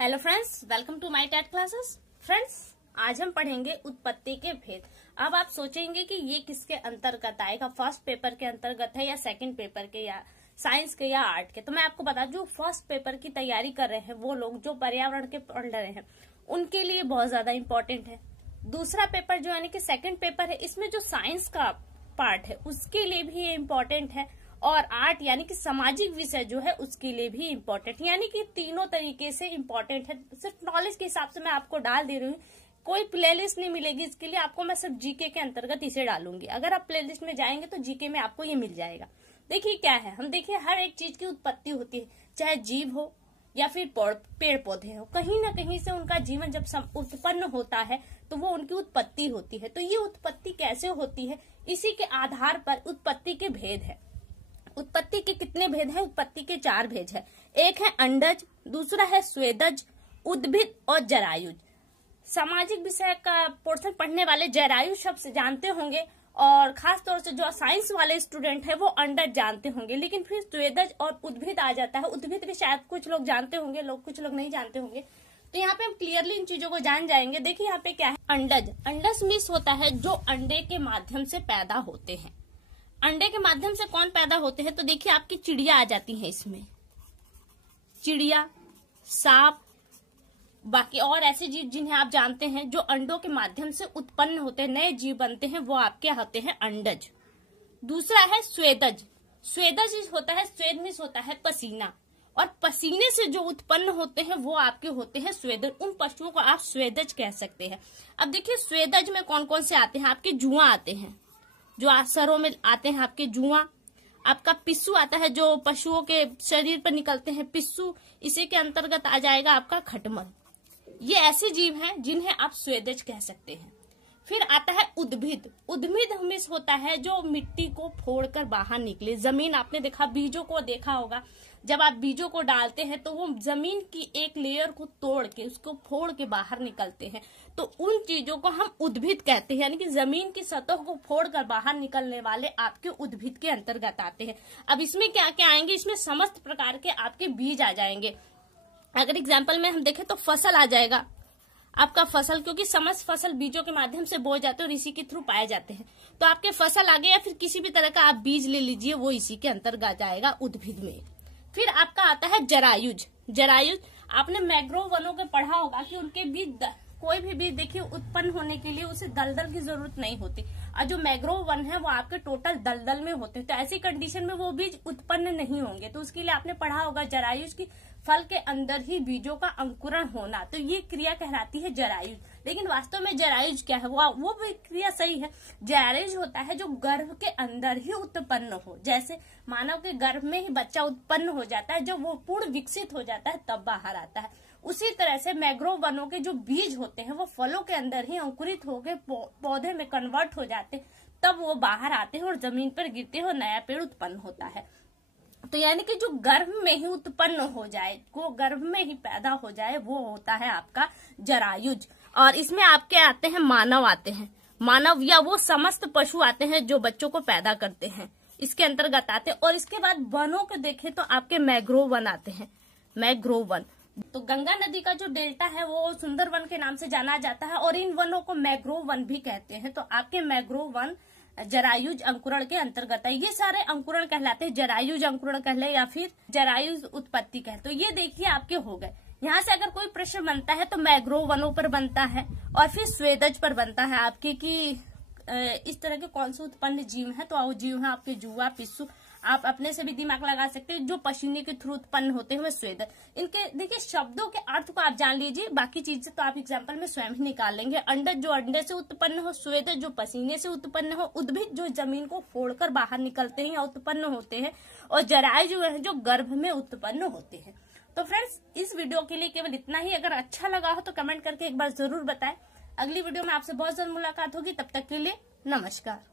Hello friends, welcome to my TET classes. Friends, आज हम पढ़ेंगे उत्पत्ति के भेद। अब आप सोचेंगे कि ये किसके अंतर्गत आएगा, फर्स्ट पेपर के अंतर्गत है या सेकंड पेपर के या साइंस के या आर्ट के। तो मैं आपको बता दूं, फर्स्ट पेपर की तैयारी कर रहे हैं वो लोग जो पर्यावरण के पढ़ रहे हैं उनके लिए बहुत ज्यादा इम्पोर्टेंट है। दूसरा पेपर जो यानी कि सेकंड पेपर है, इसमें जो साइंस का पार्ट है उसके लिए भी ये इम्पोर्टेंट है, और आर्ट यानी कि सामाजिक विषय जो है उसके लिए भी इम्पोर्टेंट, यानी कि तीनों तरीके से इम्पोर्टेंट है। सिर्फ नॉलेज के हिसाब से मैं आपको डाल दे रही हूँ, कोई प्लेलिस्ट नहीं मिलेगी इसके लिए आपको। मैं सिर्फ जीके के अंतर्गत इसे डालूंगी। अगर आप प्लेलिस्ट में जाएंगे तो जीके में आपको ये मिल जाएगा। देखिए क्या है, हम देखिए हर एक चीज की उत्पत्ति होती है, चाहे जीव हो या फिर पेड़ पौधे हो, कहीं ना कहीं से उनका जीवन जब उत्पन्न होता है तो वो उनकी उत्पत्ति होती है। तो ये उत्पत्ति कैसे होती है, इसी के आधार पर उत्पत्ति के भेद है। उत्पत्ति के कितने भेद हैं? उत्पत्ति के 4 भेद है। एक है अंडज, दूसरा है स्वेदज, उद्भिद और जरायुज। सामाजिक विषय का पोर्शन पढ़ने वाले जरायुज शब्द जानते होंगे, और खास तौर से जो साइंस वाले स्टूडेंट है वो अंडज जानते होंगे, लेकिन फिर स्वेदज और उद्भिद आ जाता है। उद्भिद भी शायद कुछ लोग जानते होंगे, कुछ लोग नहीं जानते होंगे। तो यहाँ पे हम क्लियरली इन चीजों को जान जाएंगे। देखिए यहाँ पे क्या है, अंडज। अंडज मीन्स होता है जो अंडे के माध्यम से पैदा होते हैं। अंडे के माध्यम से कौन पैदा होते हैं? तो देखिए आपकी चिड़िया आ जाती है इसमें, चिड़िया, सांप, बाकी और ऐसे जीव जिन्हें आप जानते हैं जो अंडों के माध्यम से उत्पन्न होते हैं, नए जीव बनते हैं, वो आपके होते हैं अंडज। दूसरा है स्वेदज। स्वेदज होता है, स्वेद मीन्स होता है पसीना, और पसीने से जो उत्पन्न होते हैं वो आपके होते हैं स्वेदज। उन पशुओं को आप स्वेदज कह सकते हैं। अब देखिए स्वेदज में कौन कौन से आते हैं? आपके जुआ आते हैं, जो आसरों में आते हैं आपके जुआ। आपका पिस्सू आता है, जो पशुओं के शरीर पर निकलते हैं, पिस्सू। इसी के अंतर्गत आ जाएगा आपका खटमल। ये ऐसे जीव हैं जिन्हें आप स्वेदज कह सकते हैं। फिर आता है उद्भिद। उद्भिद मीन्स होता है जो मिट्टी को फोड़कर बाहर निकले। जमीन आपने देखा, बीजों को देखा होगा, जब आप बीजों को डालते हैं तो वो जमीन की एक लेयर को तोड़ के उसको फोड़ के बाहर निकलते हैं। तो उन चीजों को हम उद्भिद कहते हैं, यानी कि जमीन की सतह को फोड़कर बाहर निकलने वाले आपके उद्भिद के अंतर्गत आते हैं। अब इसमें क्या क्या आएंगे? इसमें समस्त प्रकार के आपके बीज आ जाएंगे। अगर एग्जाम्पल में हम देखें तो फसल आ जाएगा आपका, फसल, क्योंकि समस्त फसल बीजों के माध्यम से बोए जाते हैं और इसी के थ्रू पाए जाते हैं। तो आपके फसल आगे या फिर किसी भी तरह का आप बीज ले लीजिए, वो इसी के अंतर्गत आएगा उद्भिद में। फिर आपका आता है जरायुज। जरायुज आपने मैंग्रोव वनों के पढ़ा होगा कि उनके बीज, कोई भी बीज देखिए उत्पन्न होने के लिए उसे दलदल की जरूरत नहीं होती, और जो मैंग्रोव वन है वो आपके टोटल दलदल में होते हैं। तो ऐसी कंडीशन में वो बीज उत्पन्न नहीं होंगे। तो उसके लिए आपने पढ़ा होगा जरायुज की फल के अंदर ही बीजों का अंकुरण होना, तो ये क्रिया कहलाती है जरायुज। लेकिन वास्तव में जरायुज क्या है? वो भी क्रिया सही है। जरायुज होता है जो गर्भ के अंदर ही उत्पन्न हो। जैसे मानव के गर्भ में ही बच्चा उत्पन्न हो जाता है, जब वो पूर्ण विकसित हो जाता है तब बाहर आता है। उसी तरह से मैंग्रोव वनों के जो बीज होते हैं वो फलों के अंदर ही अंकुरित होकर पौधे में कन्वर्ट हो जाते, तब वो बाहर आते हैं और जमीन पर गिरते हैं और नया पेड़ उत्पन्न होता है। तो यानी कि जो गर्भ में ही उत्पन्न हो जाए, वो गर्भ में ही पैदा हो जाए, वो होता है आपका जरायुज। और इसमें आपके आते हैं मानव आते हैं, मानव या वो समस्त पशु आते हैं जो बच्चों को पैदा करते हैं, इसके अंतर्गत आते हैं। और इसके बाद वनों को देखें तो आपके मैंग्रोव वन आते हैं, मैंग्रोव वन। तो गंगा नदी का जो डेल्टा है वो सुंदर वन के नाम से जाना जाता है, और इन वनों को मैंग्रोव वन भी कहते हैं। तो आपके मैंग्रोव वन जरायुज अंकुरण के अंतर्गत है। ये सारे अंकुरण कहलाते हैं, जरायुज अंकुरण कहले या फिर जरायुज उत्पत्ति कहले। तो ये देखिए आपके हो गए। यहाँ से अगर कोई प्रश्न बनता है तो मैंग्रोव वनों पर बनता है, और फिर स्वेदज पर बनता है आपके कि इस तरह के कौन से उत्पन्न जीव हैं। तो वो जीव हैं आपके जुआ, पिस्सू। आप अपने से भी दिमाग लगा सकते हैं, जो पसीने के थ्रू उत्पन्न होते हैं वो स्वेदज। इनके देखिए शब्दों के अर्थ को आप जान लीजिए, बाकी चीजें तो आप एग्जाम्पल में स्वयं ही निकाल लेंगे। अंडज जो अंडे से उत्पन्न हो, स्वेदज जो पसीने से उत्पन्न हो, उद्भिद जो जमीन को फोड़कर बाहर निकलते हैं या उत्पन्न होते हैं, और जरायुज जो है जो गर्भ में उत्पन्न होते हैं। तो फ्रेंड्स, इस वीडियो के लिए केवल इतना ही। अगर अच्छा लगा हो तो कमेंट करके एक बार जरूर बताएं। अगली वीडियो में आपसे बहुत जल्द मुलाकात होगी, तब तक के लिए नमस्कार।